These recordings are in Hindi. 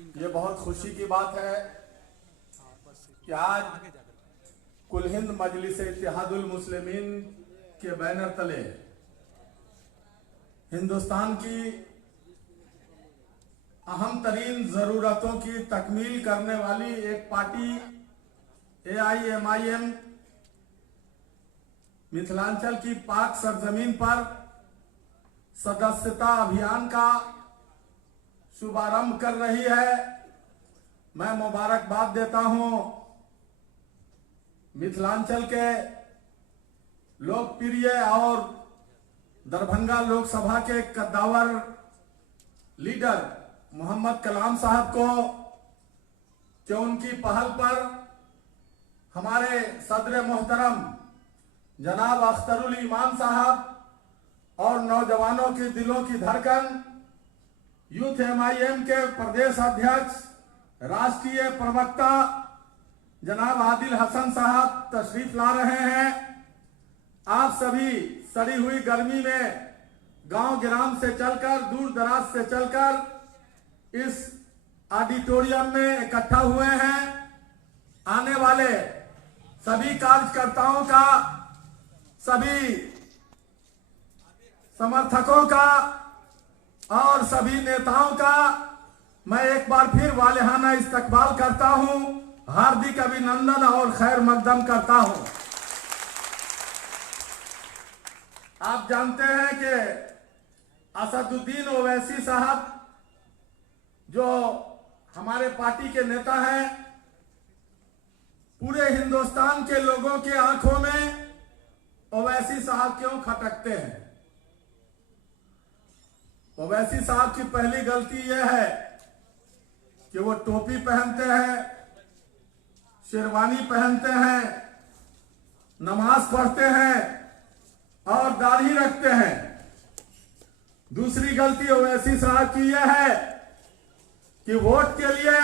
ये बहुत खुशी की बात है कि आज कुल हिंद मजलिस इत्तेहादुल मुस्लिमीन के बैनर तले हिंदुस्तान की अहम तरीन जरूरतों की तकमील करने वाली एक पार्टी AIMIM मिथिलांचल की पाक सरजमीन पर सदस्यता अभियान का शुभारंभ कर रही है। मैं मुबारकबाद देता हूं मिथिलांचल के लोकप्रिय और दरभंगा लोकसभा के कद्दावर लीडर मोहम्मद कलाम साहब को कि उनकी पहल पर हमारे सदर मोहतरम जनाब अख्तरुल ईमान साहब और नौजवानों के दिलों की धड़कन यूथ MIM के प्रदेश अध्यक्ष राष्ट्रीय प्रवक्ता जनाब आदिल हसन साहब तशरीफ ला रहे हैं। आप सभी सड़ी हुई गर्मी में गांव ग्राम से चलकर दूर दराज से चलकर इस ऑडिटोरियम में इकट्ठा हुए हैं। आने वाले सभी कार्यकर्ताओं का, सभी समर्थकों का और सभी नेताओं का मैं एक बार फिर वालेहाना इस्तकबाल करता हूं, हार्दिक अभिनंदन और खैर मकदम करता हूं। आप जानते हैं कि असदुद्दीन ओवैसी साहब जो हमारे पार्टी के नेता हैं, पूरे हिंदुस्तान के लोगों के आंखों में ओवैसी साहब क्यों खटकते हैं? ओवैसी साहब की पहली गलती यह है कि वो टोपी पहनते हैं, शेरवानी पहनते हैं, नमाज पढ़ते हैं और दाढ़ी रखते हैं। दूसरी गलती ओवैसी साहब की यह है कि वोट के लिए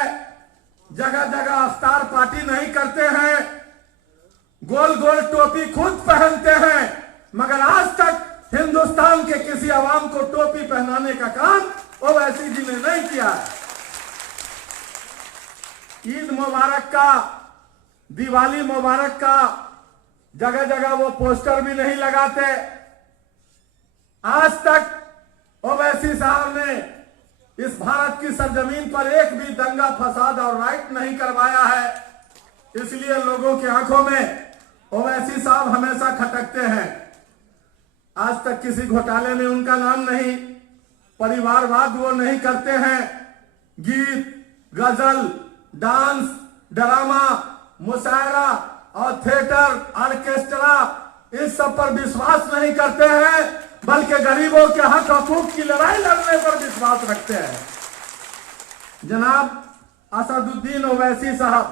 जगह जगह अफ्तार पार्टी नहीं करते हैं, गोल गोल टोपी खुद पहनते हैं, मगर आज तक हिंदुस्तान के किसी आवाम को टोपी पहनाने का काम ओवैसी जी ने नहीं किया। ईद मुबारक का, दिवाली मुबारक का जगह जगह वो पोस्टर भी नहीं लगाते। आज तक ओवैसी साहब ने इस भारत की सरजमीन पर एक भी दंगा फसाद और राइट नहीं करवाया है। इसलिए लोगों की आंखों में ओवैसी साहब हमेशा खटकते हैं। आज तक किसी घोटाले में उनका नाम नहीं, परिवारवाद वो नहीं करते हैं, गीत, गजल, डांस, ड्रामा, मुशायरा और थिएटर, ऑर्केस्ट्रा इस सब पर विश्वास नहीं करते हैं, बल्कि गरीबों के हक हकूक की लड़ाई लड़ने पर विश्वास रखते हैं। जनाब असदुद्दीन ओवैसी साहब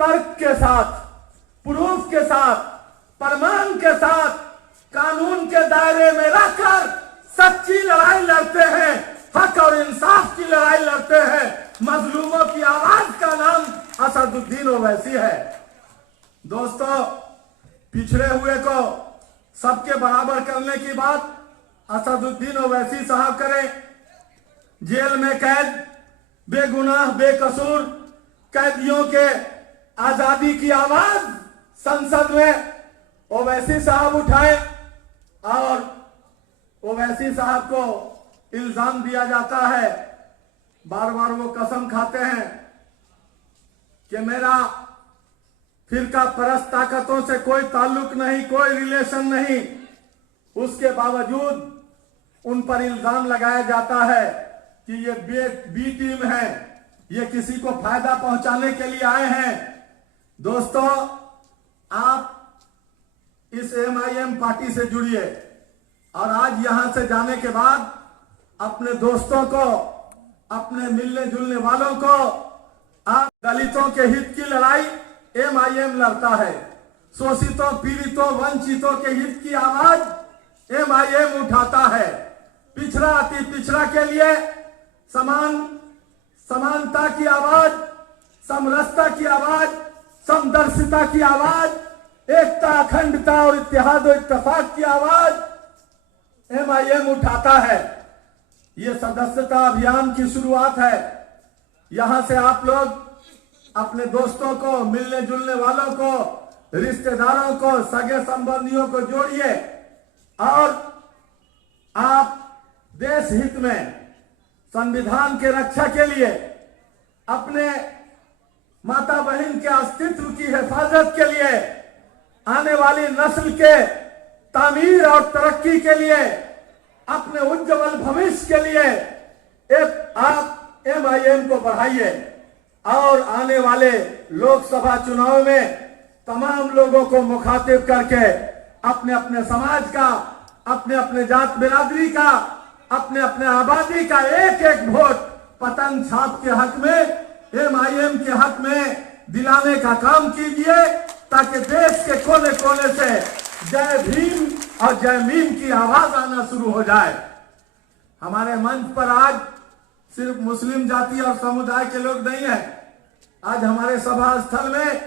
तर्क के साथ, प्रूफ के साथ, प्रमाण के साथ कानून के दायरे में रखकर सच्ची लड़ाई लड़ते हैं, हक और इंसाफ की लड़ाई लड़ते हैं। मजलूमों की आवाज का नाम असदुद्दीन ओवैसी है। दोस्तों, पिछड़े हुए को सबके बराबर करने की बात असदुद्दीन ओवैसी साहब करें। जेल में कैद बेगुनाह बेकसूर कैदियों के आजादी की आवाज संसद में ओवैसी साहब उठाए और ओवैसी साहब को इल्जाम दिया जाता है, बार बार वो कसम खाते हैं कि मेरा फिरका परस्त ताकतों से कोई ताल्लुक नहीं, कोई रिलेशन नहीं। उसके बावजूद उन पर इल्जाम लगाया जाता है कि ये बी टीम है, ये किसी को फायदा पहुंचाने के लिए आए हैं। दोस्तों, आप इस MIM पार्टी से जुड़िए और आज यहां से जाने के बाद अपने दोस्तों को, अपने मिलने जुलने वालों को, आप दलितों के हित की लड़ाई MIM लड़ता है, शोषितों, पीड़ितों, वंचितों के हित की आवाज MIM उठाता है, पिछड़ा अति पिछड़ा के लिए समानता की आवाज, समरसता की आवाज, समदर्शिता की आवाज, एकता, अखंडता और इत्तेहाद और इत्तेफाक की आवाज MIM उठाता है। ये सदस्यता अभियान की शुरुआत है। यहां से आप लोग अपने दोस्तों को, मिलने जुलने वालों को, रिश्तेदारों को, सगे संबंधियों को जोड़िए और आप देश हित में, संविधान के रक्षा के लिए, अपने माता बहन के अस्तित्व की हिफाजत के लिए, आने वाली नस्ल के तामीर और तरक्की के लिए, अपने उज्जवल भविष्य के लिए एक आप MIM को बढ़ाइए और आने वाले लोकसभा चुनाव में तमाम लोगों को मुखातिब करके अपने अपने समाज का, अपने अपने जात बिरादरी का, अपने अपने आबादी का एक एक वोट पतंग छाप के हक में, MIM के हक में दिलाने का काम कीजिए, ताकि देश के कोने कोने से जय भीम और जय मीम की आवाज आना शुरू हो जाए। हमारे मंच पर आज सिर्फ मुस्लिम जाति और समुदाय के लोग नहीं है। आज हमारे सभा स्थल में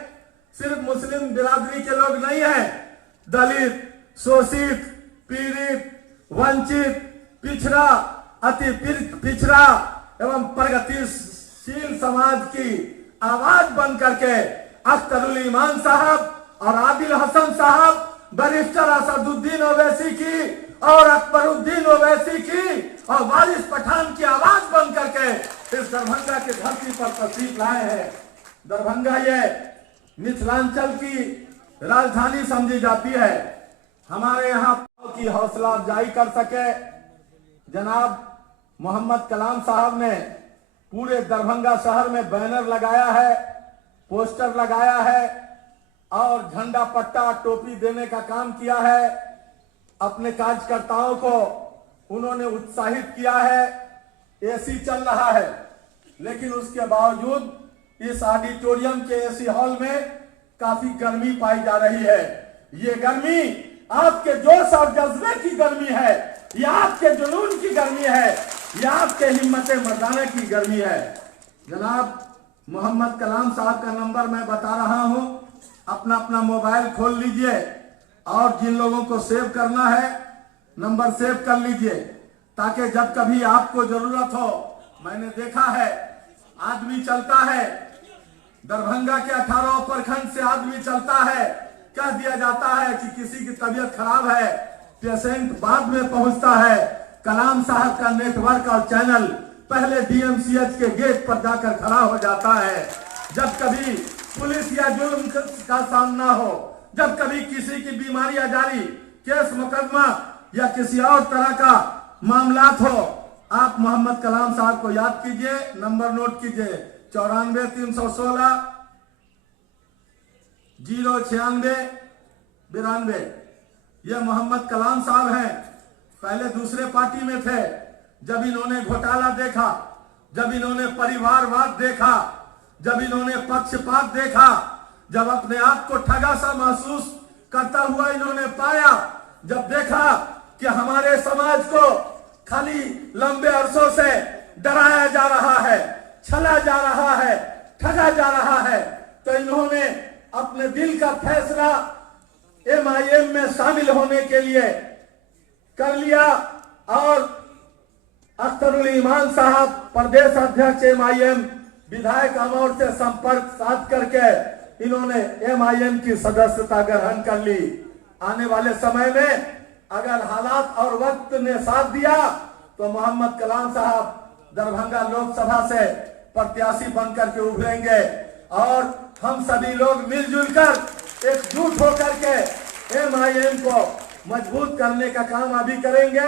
सिर्फ मुस्लिम बिरादरी के लोग नहीं है। दलित, शोषित, पीड़ित, वंचित, पिछड़ा, अति पिछड़ा एवं प्रगतिशील समाज की आवाज बन करके अख्तरुल ईमान साहब और आदिल हसन साहब, बैरिस्टर असदुद्दीन ओवैसी की और अकबरुद्दीन ओवैसी की और वारिस पठान की आवाज बन करके इस दरभंगा की धरती पर तशरीफ लाए हैं। दरभंगा ये मिथिलांचल की राजधानी समझी जाती है। हमारे यहाँ की हौसला अफजाई कर सके जनाब मोहम्मद कलाम साहब ने पूरे दरभंगा शहर में बैनर लगाया है, पोस्टर लगाया है और झंडा पट्टा टोपी देने का काम किया है। अपने कार्यकर्ताओं को उन्होंने उत्साहित किया है। AC चल रहा है, लेकिन उसके बावजूद इस ऑडिटोरियम के AC हॉल में काफी गर्मी पाई जा रही है। ये गर्मी आपके जोश और जज्बे की गर्मी है, ये आपके जुनून की गर्मी है, ये आपके हिम्मत मर्दाना की गर्मी है। जनाब मोहम्मद कलाम साहब का नंबर मैं बता रहा हूं, अपना अपना मोबाइल खोल लीजिए और जिन लोगों को सेव करना है नंबर सेव कर लीजिए, ताकि जब कभी आपको जरूरत हो। मैंने देखा है आदमी चलता है, दरभंगा के 18 प्रखंड से आदमी चलता है, कह दिया जाता है कि किसी की तबीयत खराब है, पेशेंट बाद में पहुंचता है। कलाम साहब का नेटवर्क और चैनल पहले DMCH के गेट पर जाकर खड़ा हो जाता है। जब कभी पुलिस या जुल्म का सामना हो, जब कभी किसी की बीमारी आ जारी, केस मुकदमा या किसी और तरह का मामलात हो, आप मोहम्मद कलाम साहब को याद कीजिए, नंबर नोट कीजिए 94 316 096 92। ये मोहम्मद कलाम साहब हैं, पहले दूसरे पार्टी में थे। जब इन्होंने घोटाला देखा, जब इन्होंने परिवारवाद देखा, जब इन्होंने पक्षपात देखा, जब अपने आप को ठगा सा महसूस करता हुआ इन्होंने पाया, जब देखा कि हमारे समाज को खाली लंबे अरसों से डराया जा रहा है, छला जा रहा है, ठगा जा रहा है, तो इन्होंने अपने दिल का फैसला MIM में शामिल होने के लिए कर लिया और अख्तरुल ईमान साहब प्रदेश अध्यक्ष MIM विधायक अमौर से संपर्क साध करके इन्होंने MIM की सदस्यता ग्रहण कर ली। आने वाले समय में अगर हालात और वक्त ने साथ दिया तो मोहम्मद कलाम साहब दरभंगा लोकसभा से प्रत्याशी बनकर के उभरेंगे और हम सभी लोग मिलजुल कर एकजुट होकर के MIM को मजबूत करने का काम अभी करेंगे।